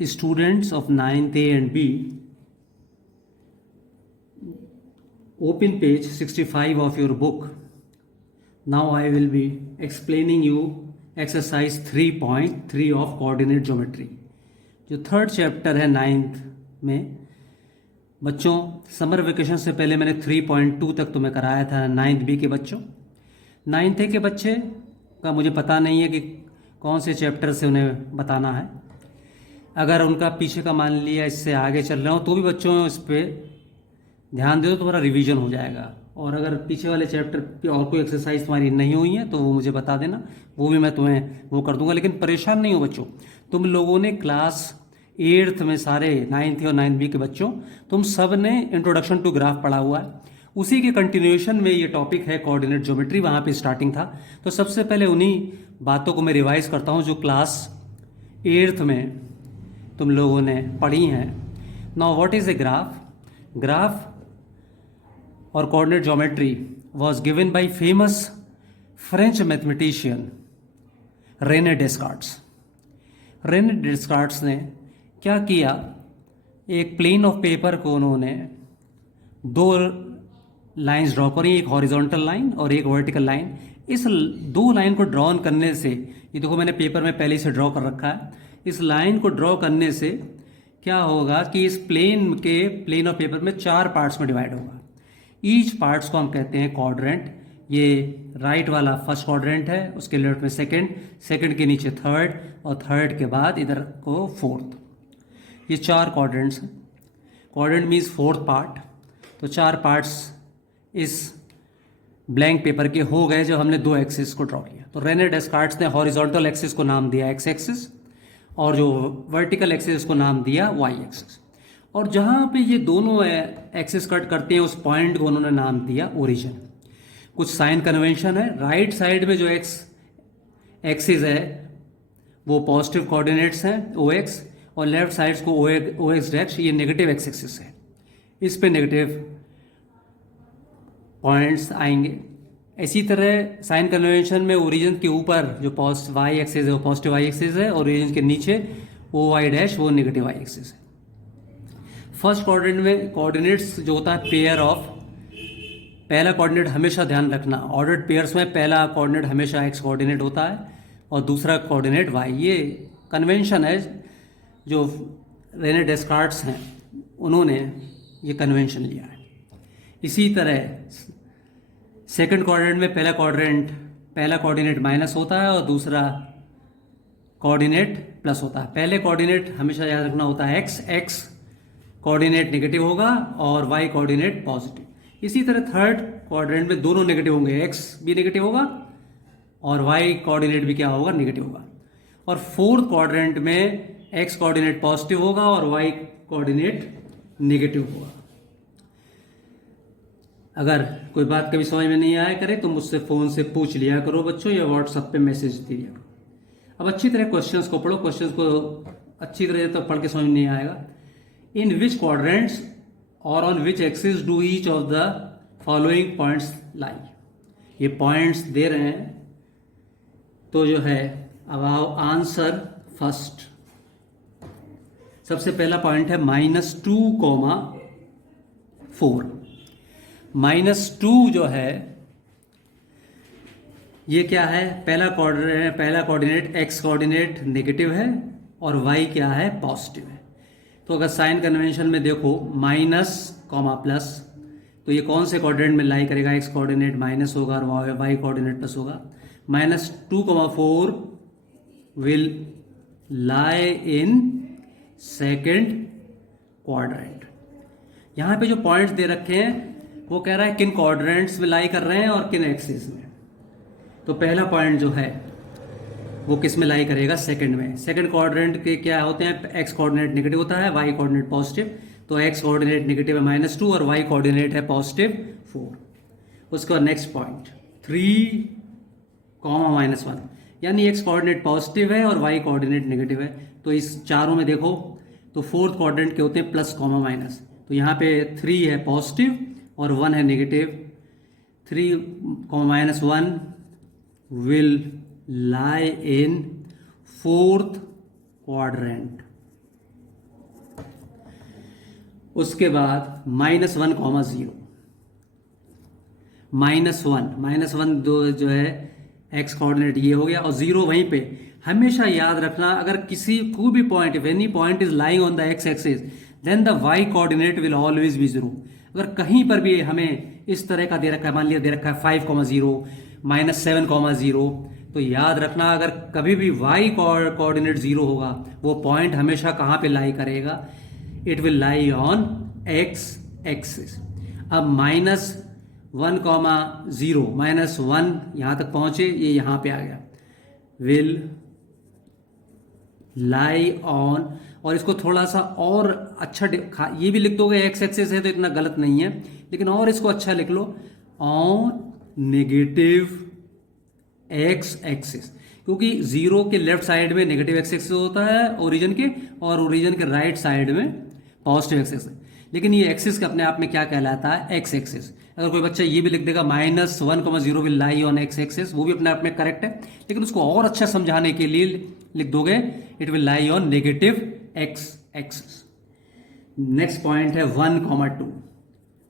students of 9th A and B, open page 65 of your book. Now I will be explaining you exercise 3.3 of coordinate geometry. जो third chapter है 9th में। बच्चों, summer vacation से पहले मैंने 3.2 तक तुम्हें कराया था 9th B के बच्चों। 9th A के बच्चे का मुझे पता नहीं है कि कौन से चैप्टर से उन्हें बताना है। अगर उनका पीछे का मान लिया इससे आगे चल रहे हो तो भी बच्चों इस पर ध्यान दे दो, तुम्हारा रिवीजन हो जाएगा। और अगर पीछे वाले चैप्टर पे और कोई एक्सरसाइज तुम्हारी नहीं हुई है तो वो मुझे बता देना, वो भी मैं तुम्हें वो कर दूंगा। लेकिन परेशान नहीं हो बच्चों, तुम लोगों ने क्लास 8th में सारे 9th और 9th B के बच्चों, तुम सब ने इंट्रोडक्शन टू ग्राफ पढ़ा हुआ है। उसी के कंटिन्यूएशन में ये टॉपिक है कोऑर्डिनेट ज्योमेट्री, वहाँ पे स्टार्टिंग था। तो सबसे पहले उन्हीं बातों को मैं रिवाइज करता हूँ जो क्लास 8th में तुम लोगों ने पढ़ी हैं। Now what is a graph? Graph or coordinate geometry was given by famous French mathematician René Descartes. René Descartes ने क्या किया, एक प्लेन ऑफ पेपर को उन्होंने दो लाइंस ड्रॉ करी, एक हॉरिजॉन्टल लाइन और एक वर्टिकल लाइन। इस दो लाइन को ड्रॉ करने से, ये देखो मैंने पेपर में पहले से ड्रॉ कर रखा है, इस लाइन को ड्रॉ करने से क्या होगा कि इस प्लेन ऑफ पेपर में 4 पार्ट्स में डिवाइड होगा। ईच पार्ट्स को हम कहते हैं क्वाड्रेंट। ये राइट वाला फर्स्ट क्वाड्रेंट है, उसके लेफ्ट में सेकंड के नीचे थर्ड और थर्ड के बाद इधर को फोर्थ। ये 4 क्वाड्रेंट्स हैं। Quadrant means fourth part. तो 4 पार्ट्स इस ब्लैंक पेपर के हो गए जो हमने 2 एक्सिस को ड्रॉ किया। तो रेने डेस्कार्ट्स ने हॉरिजॉन्टल एक्सिस को नाम दिया एक्स एक्सिस और जो वर्टिकल एक्सिस को नाम दिया वाई एक्सिस। और जहाँ पे ये दोनों एक्सिस कट करते हैं उस पॉइंट को उन्होंने नाम दिया ओरिजिन। कुछ साइन कन्वेंशन है, राइट साइड में जो एक्स एक्सिस है वो पॉजिटिव कोऑर्डिनेट्स हैं ओ एक्स, और लेफ्ट साइड को ओ एक्स डैश, ये नेगेटिव एक्स एक्सिस है। इस पे नेगेटिव पॉइंट्स आएंगे। इसी तरह साइन कन्वेंशन में ओरिजिन के ऊपर जो पॉजिटिव वाई एक्सिस है वो पॉजिटिव वाई एक्सिस है, और ओरिजिन के नीचे ओ वाई डैश वो नेगेटिव वाई एक्सिस है। फर्स्ट कोऑर्डिनेट में कोऑर्डिनेट्स जो होता है पेयर ऑफ, पहला कोऑर्डिनेट हमेशा ध्यान रखना, ऑर्डर्ड पेयर्स में पहला कोऑर्डिनेट हमेशा एक्स कोऑर्डिनेट होता है और दूसरा कोऑर्डिनेट वाई। ये कन्वेंशन है जो रेने डेस्कार्ट्स हैं उन्होंने ये कन्वेंशन लिया है। इसी तरह सेकंड कोऑर्डिनेट में पहला कोऑर्डिनेट माइनस होता है और दूसरा कोऑर्डिनेट प्लस होता है। पहले कोऑर्डिनेट हमेशा याद रखना होता है एक्स कोऑर्डिनेट नेगेटिव होगा और वाई कोऑर्डिनेट पॉजिटिव। इसी तरह थर्ड क्वाड्रेंट में दोनों नेगेटिव होंगे, एक्स भी नेगेटिव होगा और वाई कोऑर्डिनेट भी क्या होगा, नेगेटिव होगा। और फोर्थ क्वाड्रेंट में एक्स कोऑर्डिनेट पॉजिटिव होगा और वाई कोऑर्डिनेट नेगेटिव होगा। अगर कोई बात कभी समझ में नहीं आया करे तो मुझसे फ़ोन से पूछ लिया करो बच्चों, या व्हाट्सएप पे मैसेज दे दिया करो। अब अच्छी तरह क्वेश्चंस को पढ़ो, क्वेश्चंस को अच्छी तरह तो पढ़ के समझ नहीं आएगा। In which quadrants or on which axis do each of the following points lie? ये पॉइंट्स दे रहे हैं तो जो है अब आओ आंसर फर्स्ट। सबसे पहला पॉइंट है -2, 4। -2 जो है ये क्या है, पहला कोऑर्डिनेट एक्स कोऑर्डिनेट नेगेटिव है और वाई क्या है, पॉजिटिव है। तो अगर साइन कन्वेंशन में देखो माइनस कॉमा प्लस, तो ये कौन से कोऑर्डिनेट में लाई करेगा, एक्स कोऑर्डिनेट माइनस होगा और वाई कोऑर्डिनेट प्लस होगा। -2, 4 will lie in second quadrant. यहाँ पे जो पॉइंट्स दे रखे हैं वो कह रहा है किन क्वाड्रेंट्स में लाई कर रहे हैं और किन एक्सिस में। तो पहला पॉइंट जो है वो किस में लाई करेगा, सेकंड में। सेकंड क्वाड्रेंट के क्या होते हैं, एक्स कोऑर्डिनेट नेगेटिव होता है, वाई कोऑर्डिनेट पॉजिटिव। तो एक्स कोऑर्डिनेट नेगेटिव है -2 और वाई कोऑर्डिनेट है पॉजिटिव 4। उसके बाद नेक्स्ट पॉइंट 3, -1, यानी एक्स कोऑर्डिनेट पॉजिटिव है और वाई कोऑर्डिनेट नेगेटिव है। तो इस चारों में देखो तो फोर्थ क्वाड्रेंट के होते हैं प्लस कॉमा माइनस। तो यहाँ पे 3 है पॉजिटिव और 1 है negative. 3, -1 will lie in fourth quadrant। उसके बाद -1,0, -1 दो जो है एक्स कोऑर्डिनेट ये हो गया, और 0 वहीं पे। हमेशा याद रखना, अगर किसी कोई भी point, if any point is lying on the X axis then the Y coordinate will always be 0। अगर कहीं पर भी हमें इस तरह का दे रखा है, मान लिया दे रखा है 5,0 -7,0, तो याद रखना अगर कभी भी वाई कोऑर्डिनेट 0 होगा, वो पॉइंट हमेशा कहां पे लाई करेगा, it will lie on x axis. अब -1,0 -1 यहां तक पहुंचे, ये यहां पे आ गया, विल लाई ऑन, और इसको थोड़ा सा और अच्छा ये भी लिख दोगे एक्स एक्सिस है तो इतना गलत नहीं है, लेकिन और इसको अच्छा लिख लो, ऑन नेगेटिव एक्स एक्सिस, क्योंकि 0 के लेफ्ट साइड में नेगेटिव एक्स एक्सिस होता है ओरिजिन के, और ओरिजिन के राइट साइड में पॉजिटिव एक्सिस है। लेकिन ये एक्सिस का अपने आप में क्या कहलाता है, एक्स एक्सिस। अगर कोई बच्चा ये भी लिख देगा -1,0 will lie on x axis, वो भी अपने आप में करेक्ट है, लेकिन उसको और अच्छा समझाने के लिए लिख दोगे it will lie on negative x axis. Next point है 1,2।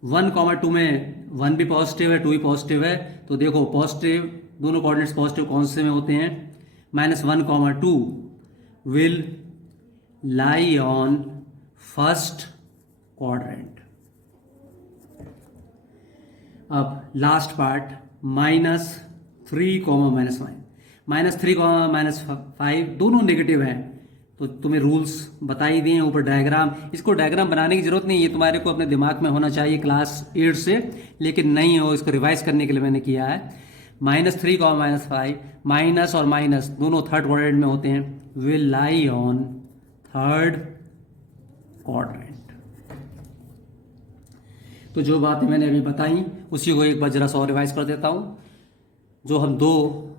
1,2 में 1 भी पॉजिटिव है, 2 भी पॉजिटिव है, तो देखो पॉजिटिव दोनों कोऑर्डिनेट्स पॉजिटिव कौन से में होते हैं, -1,2 will lie on first quadrant. अब लास्ट पार्ट -3, -5 दोनों नेगेटिव हैं, तो तुम्हें रूल्स बता ही दिए ऊपर। डायग्राम, इसको डायग्राम बनाने की जरूरत नहीं, ये तुम्हारे को अपने दिमाग में होना चाहिए क्लास 8 से, लेकिन नहीं हो, इसको रिवाइज करने के लिए मैंने किया है। -3, -5 माइनस और माइनस दोनों थर्ड क्वाड्रेंट में होते हैं, will lie on third quadrant. तो जो बातें मैंने अभी बताई उसी को एक बार जरा सा और रिवाइज कर देता हूं। जो हम दो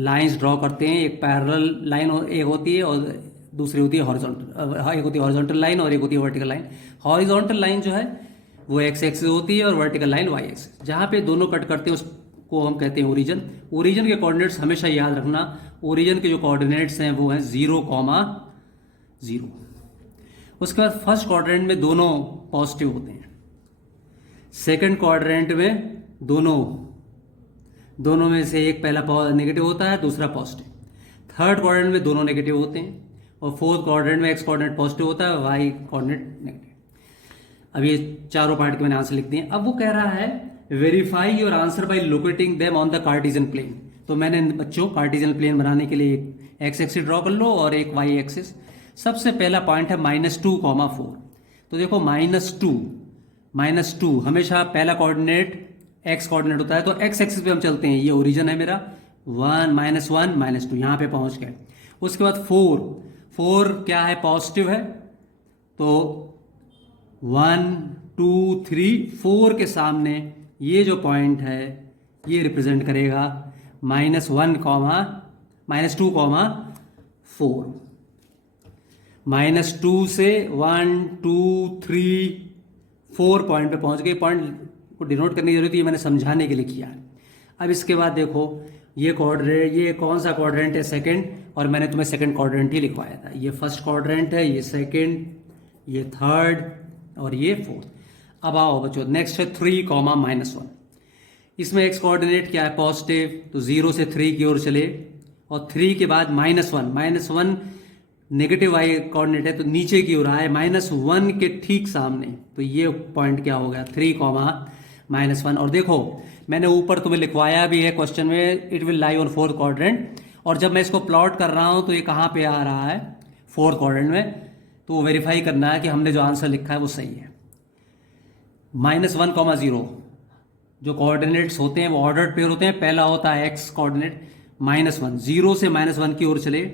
लाइंस ड्रॉ करते हैं, एक पैरेलल लाइन एक होती है और दूसरी होती है हॉरिजॉन्टल, एक होती है हॉरिजॉन्टल लाइन और एक होती है वर्टिकल लाइन। हॉरिजॉन्टल लाइन जो है वो एक्स एक्सिस होती है और वर्टिकल लाइन वाई एक्सिस। जहां पे दोनों कट करते हैं उसको हम कहते हैं ओरिजिन। ओरिजिन के कोऑर्डिनेट्स हमेशा याद रखना, ओरिजिन के जो कोऑर्डिनेट्स हैं वो हैं 0,0। उसके बाद फर्स्ट क्वाड्रेंट में दोनों पॉजिटिव होते हैं, सेकंड क्वाड्रेंट में दोनों में से एक पहला नेगेटिव होता है, दूसरा पॉजिटिव। थर्ड क्वाड्रेंट में दोनों नेगेटिव होते हैं, और फोर्थ क्वाड्रेंट में एक्स कोऑर्डिनेट पॉजिटिव होता है, वाई कोऑर्डिनेट नेगेटिव। अब ये चारों पार्ट के मैंने आंसर लिख दिए। अब वो कह रहा है verify your answer by locating them on the Cartesian plane. तो मैंने बच्चों कार्टेशियन प्लेन बनाने के लिए एक एक्स एक्सिस ड्रॉ कर लो और एक वाई एक्सिस। सबसे पहला पॉइंट है -2,4। तो देखो -2 हमेशा पहला कोऑर्डिनेट एक्स कोऑर्डिनेट होता है, तो एक्स एक्सिस पे हम चलते हैं, ये ओरिजिन है मेरा, 1 -2 यहां पे पहुंच गए। उसके बाद 4 क्या है, पॉजिटिव है, तो 1 2 3 4 के सामने ये जो पॉइंट है ये रिप्रेजेंट करेगा -2,4 -2 से 1 2 3 4 पॉइंट पे पहुंच गए। पॉइंट को डिनोट करने की जरूरत है, ये मैंने समझाने के लिए किया है। अब इसके बाद देखो ये क्वाड्रेंट, ये कौन सा क्वाड्रेंट है, सेकंड, और मैंने तुम्हें सेकंड क्वाड्रेंट ही लिखवाया था। ये फर्स्ट क्वाड्रेंट है, ये सेकंड, ये थर्ड और ये फोर्थ। अब आओ बच्चों, नेक्स्ट है 3,-1। इसमें एक्स कोऑर्डिनेट क्या है, पॉजिटिव, तो 0 से 3 की ओर चले, और 3 के बाद -1 नेगेटिव वाई कोऑर्डिनेट है तो नीचे की ओर आए, -1 के ठीक सामने, तो ये पॉइंट क्या हो गया, 3,-1। और देखो मैंने ऊपर तुम्हें लिखवाया भी है क्वेश्चन में, it will lie on fourth quadrant, और जब मैं इसको प्लॉट कर रहा हूं तो ये कहां पे आ रहा है, फोर्थ क्वाड्रेंट में। तो वेरीफाई करना है कि हमने जो आंसर लिखा है वो सही है। -1,0 जो कोऑर्डिनेट्स होते हैं वो ऑर्डर्ड पेयर होते हैं। पहला होता है एक्स कोऑर्डिनेट, -1, 0 से -1 की ओर चले,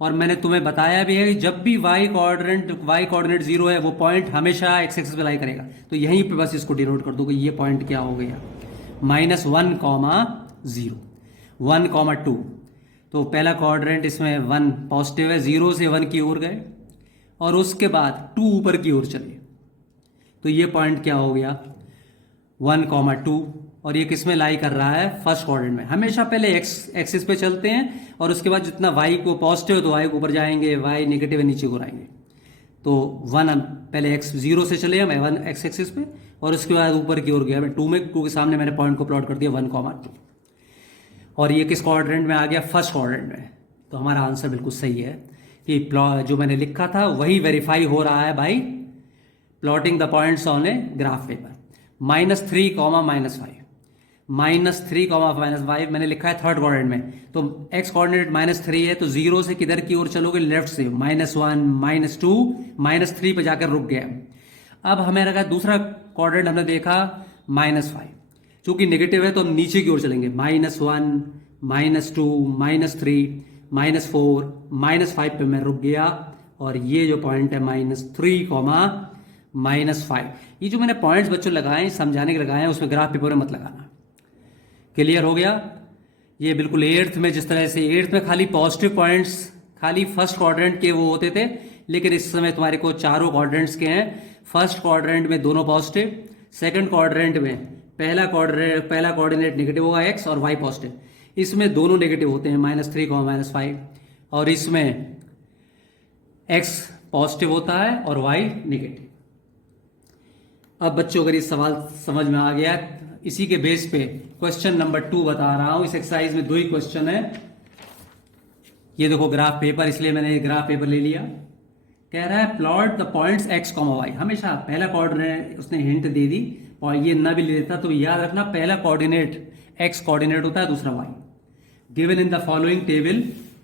और मैंने तुम्हें बताया भी है कि जब भी y कोऑर्डिनेट 0 है वो पॉइंट हमेशा एक्स एक्सिस पे लाई करेगा, तो यहीं पे बस इसको डिनोट कर दो कि ये पॉइंट क्या हो गया, -1,0 1,2। तो पहला क्वाड्रेंट इसमें 1 पॉजिटिव है, 0 से 1 की ओर गए और उसके बाद 2 ऊपर की ओर चले, तो ये पॉइंट क्या हो गया, 1,2। और ये किस में लाई कर रहा है, फर्स्ट क्वाड्रेंट में। हमेशा पहले एक्स एक्सिस पे चलते हैं और उसके बाद जितना वाई को पॉजिटिव है तो वाई को ऊपर जाएंगे, वाई नेगेटिव है नीचे को आएंगे। तो 1 पहले x 0 से चले मैं 1 x एक्सिस पे, और उसके बाद ऊपर की ओर गया मैं 2 में, 2 के सामने मैंने पॉइंट को प्लॉट कर दिया 1,2, और ये किस क्वाड्रेंट में आ गया, फर्स्ट क्वाड्रेंट में। तो हमारा आंसर बिल्कुल सही है कि जो मैंने लिखा था वही वेरीफाई हो रहा है by plotting the points on a graph paper. -3, -5, -3, -5 मैंने लिखा है थर्ड क्वाड्रेंट में, तो x कोऑर्डिनेट -3 है, तो 0 से किधर की ओर चलोगे, लेफ्ट से, -1, -2, -3 पे जाकर रुक गया। अब हमें लगा दूसरा क्वाड्रेंट हमने देखा -5, चूंकि नेगेटिव है तो हम नीचे की ओर चलेंगे, -1, -2, -3, -4, -5 पे मैं रुक गया, और ये जो पॉइंट है -3, -5। ये जो मैंने पॉइंट्स बच्चों लगाए समझाने के लगाए हैं, उसमें ग्राफ पेपर में मत लगाना। क्लियर हो गया? ये बिल्कुल 8th में, जिस तरह से 8th में खाली पॉजिटिव पॉइंट्स खाली फर्स्ट क्वाड्रेंट के वो होते थे, लेकिन इस समय तुम्हारे को चारों क्वाड्रेंट्स के हैं। फर्स्ट क्वाड्रेंट में दोनों पॉजिटिव, सेकंड क्वाड्रेंट में पहला कोऑर्डिनेट नेगेटिव होगा x और y पॉजिटिव, इसमें दोनों नेगेटिव होते हैं -3, -5, और इसमें x पॉजिटिव होता है और y नेगेटिव। अब बच्चों अगर ये सवाल समझ में आ गया, इसी के बेस पे क्वेश्चन नंबर 2 बता रहा हूं। इस एक्सरसाइज में 2 ही क्वेश्चन है। ये देखो ग्राफ पेपर, इसलिए मैंने ग्राफ पेपर ले लिया। कह रहा है plot the points x, y। हमेशा पहला कोऑर्डिनेट उसने हिंट दे दी, और ये ना भी ले लेता तो याद रखना पहला कोऑर्डिनेट x कोऑर्डिनेट होता है, दूसरा y। Given in the following table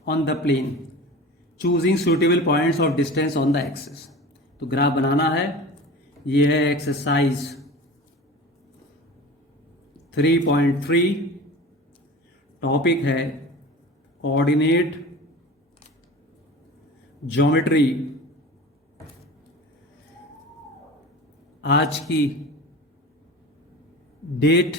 on the plane, choosing suitable points of distance on the axis. तो ग्राफ बनाना है। ये है एक्सरसाइज 3.3, टॉपिक है कोऑर्डिनेट ज्योमेट्री। आज की डेट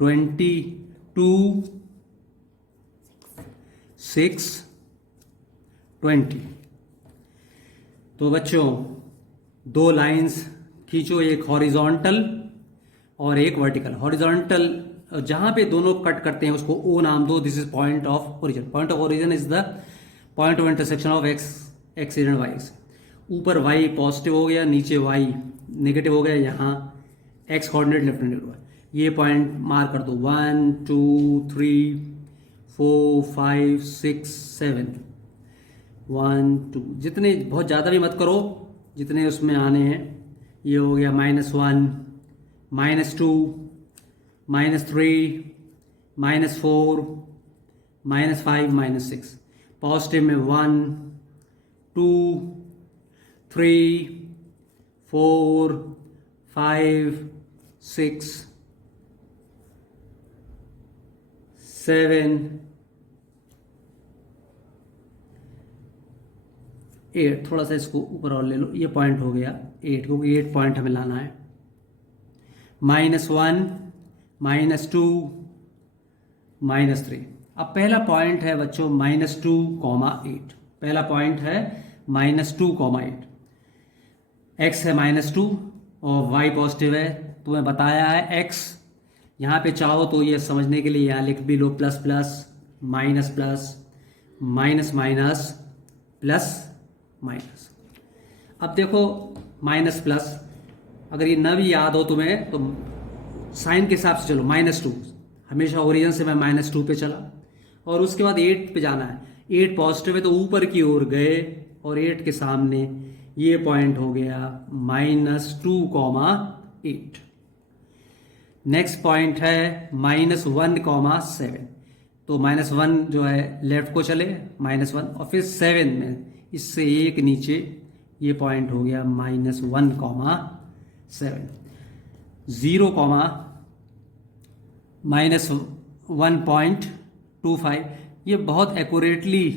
22/6/20। तो बच्चों 2 लाइंस खींचो, एक हॉरिजॉन्टल और एक वर्टिकल। हॉरिजॉन्टल जहां पे दोनों कट करते हैं उसको O नाम दो, this is point of origin. Point of origin is the point of intersection of x axis and y axis. ऊपर y पॉजिटिव हो गया, नीचे y नेगेटिव हो गया, यहाँ x कोऑर्डिनेट लेफ्ट हैंडेड हुआ। ये पॉइंट मार्क कर दो, 1, 2, 3, 4, 5, 6, 7, 1, 2, जितने बहुत ज़्यादा भी मत करो, जितने उसमें आने हैं। ये हो गया -1, -2, -3, -4, -5, -6। पॉजिटिव में 1, 2, 3, 4, 5, 6, 7, 8। थोड़ा सा इसको ऊपर और ले लो, ये पॉइंट हो गया 8, क्योंकि 8 पॉइंट हमें लाना है। -1, -2, -3। अब पहला पॉइंट है बच्चों -2,8। पहला पॉइंट है -2,8। x है -2 और y पॉजिटिव है। तुम्हें बताया है x, यहाँ पे चाहो तो ये समझने के लिए यहाँ लिख भी लो, plus plus, minus plus, minus minus, plus minus. अब देखो माइनस प्लस, अगर ये न भी याद हो तुम्हें तो साइन के हिसाब से चलो। -2 हमेशा ओरिजिन से मैं -2 पे चला, और उसके बाद 8 पे जाना है। 8 पॉजिटिव है तो ऊपर की ओर गए, और 8 के सामने ये पॉइंट हो गया -2,8। नेक्स्ट पॉइंट है -1,7। तो -1 जो है लेफ्ट को चले, -1, और फिर 7 में इससे एक नीचे ये पॉइंट हो गया -1,7। 0, -1.25। ये बहुत एक्यूरेटली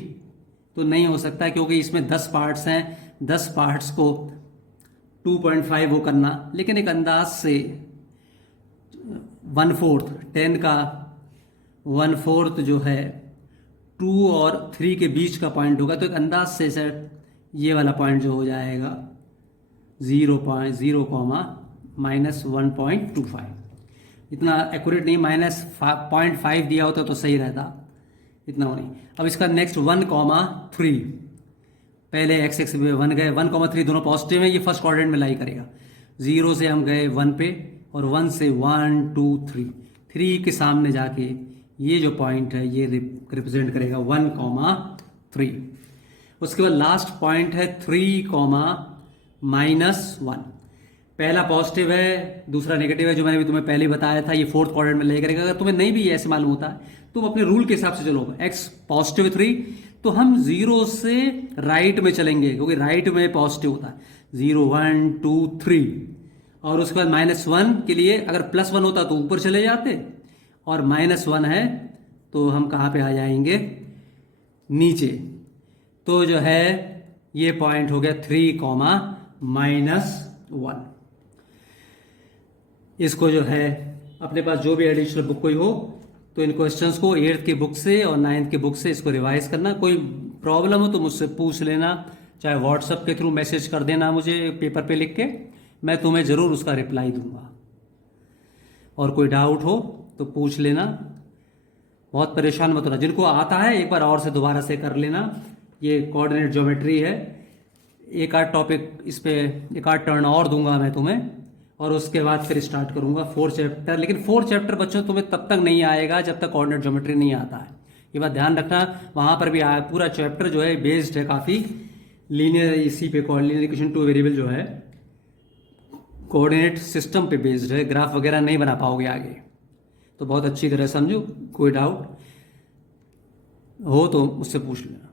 तो नहीं हो सकता, क्योंकि इसमें 10 पार्ट्स हैं, 10 पार्ट्स को 2.5 वो करना, लेकिन एक अंदाज से 1/4, 10 का 1/4 जो है 2 और 3 के बीच का पॉइंट होगा। तो एक अंदाज से सर ये वाला पॉइंट जो हो जाएगा 0.0, -1.25। इतना एक्यूरेट नहीं, -0.5 दिया होता तो सही रहता, इतना नहीं। अब इसका नेक्स्ट 1,3। पहले एक्स एक्स पे 1 गए, 1,3 दोनों पॉजिटिव है, ये फर्स्ट क्वाड्रेंट में लाई करेगा। 0 से हम गए 1 पे और 1 से 1 2 3, 3 के सामने जाके ये जो पॉइंट है ये रिप्रेजेंट करेगा 1,3। उसके बाद लास्ट पॉइंट है 3,-1। पहला पॉजिटिव है, दूसरा नेगेटिव है, जो मैंने भी तुम्हें पहले बताया था, ये फोर्थ क्वाड्रेंट में ले करेगा। अगर तुम्हें नहीं भी ऐसे मालूम होता है, तुम अपने रूल के हिसाब से चलोगे। एक्स पॉजिटिव 3, तो हम 0 से राइट में चलेंगे, क्योंकि राइट में पॉजिटिव होता है। 0 1 2 3, और उसके बाद -1 के लिए अगर +1 होता तो ऊपर चले जाते, और -1 है तो हम कहाँ पे आ जाएंगे, नीचे। तो जो है ये पॉइंट हो गया 3,-1। इसको जो है अपने पास जो भी एडिशनल बुक कोई हो तो इन क्वेश्चंस को 8th की बुक से और 9th की बुक से इसको रिवाइज करना। कोई प्रॉब्लम हो तो मुझसे पूछ लेना, चाहे व्हाट्सएप के थ्रू मैसेज कर देना मुझे पेपर पे लिख के, मैं तुम्हें ज़रूर उसका रिप्लाई दूंगा। और कोई डाउट हो तो पूछ लेना, बहुत परेशान मत होना। जिनको आता है एक बार और से दोबारा से कर लेना। ये कोऑर्डिनेट ज्योमेट्री है, एक आध टॉपिक इस पे एक आध टर्न और दूंगा मैं तुम्हें, और उसके बाद फिर स्टार्ट करूंगा 4th चैप्टर। लेकिन 4th चैप्टर बच्चों तुम्हें तब तक नहीं आएगा जब तक कोऑर्डिनेट ज्योमेट्री नहीं आता है, ये बात ध्यान रखना। वहां पर भी पूरा चैप्टर जो है बेस्ड है काफ़ी लीनियर, इसी पे लीनियर इक्वेशन टू वेरिएबल जो है कोऑर्डिनेट सिस्टम पे बेस्ड है, ग्राफ वगैरह नहीं बना पाओगे आगे। तो बहुत अच्छी तरह समझो, कोई डाउट हो तो मुझसे पूछ लेना।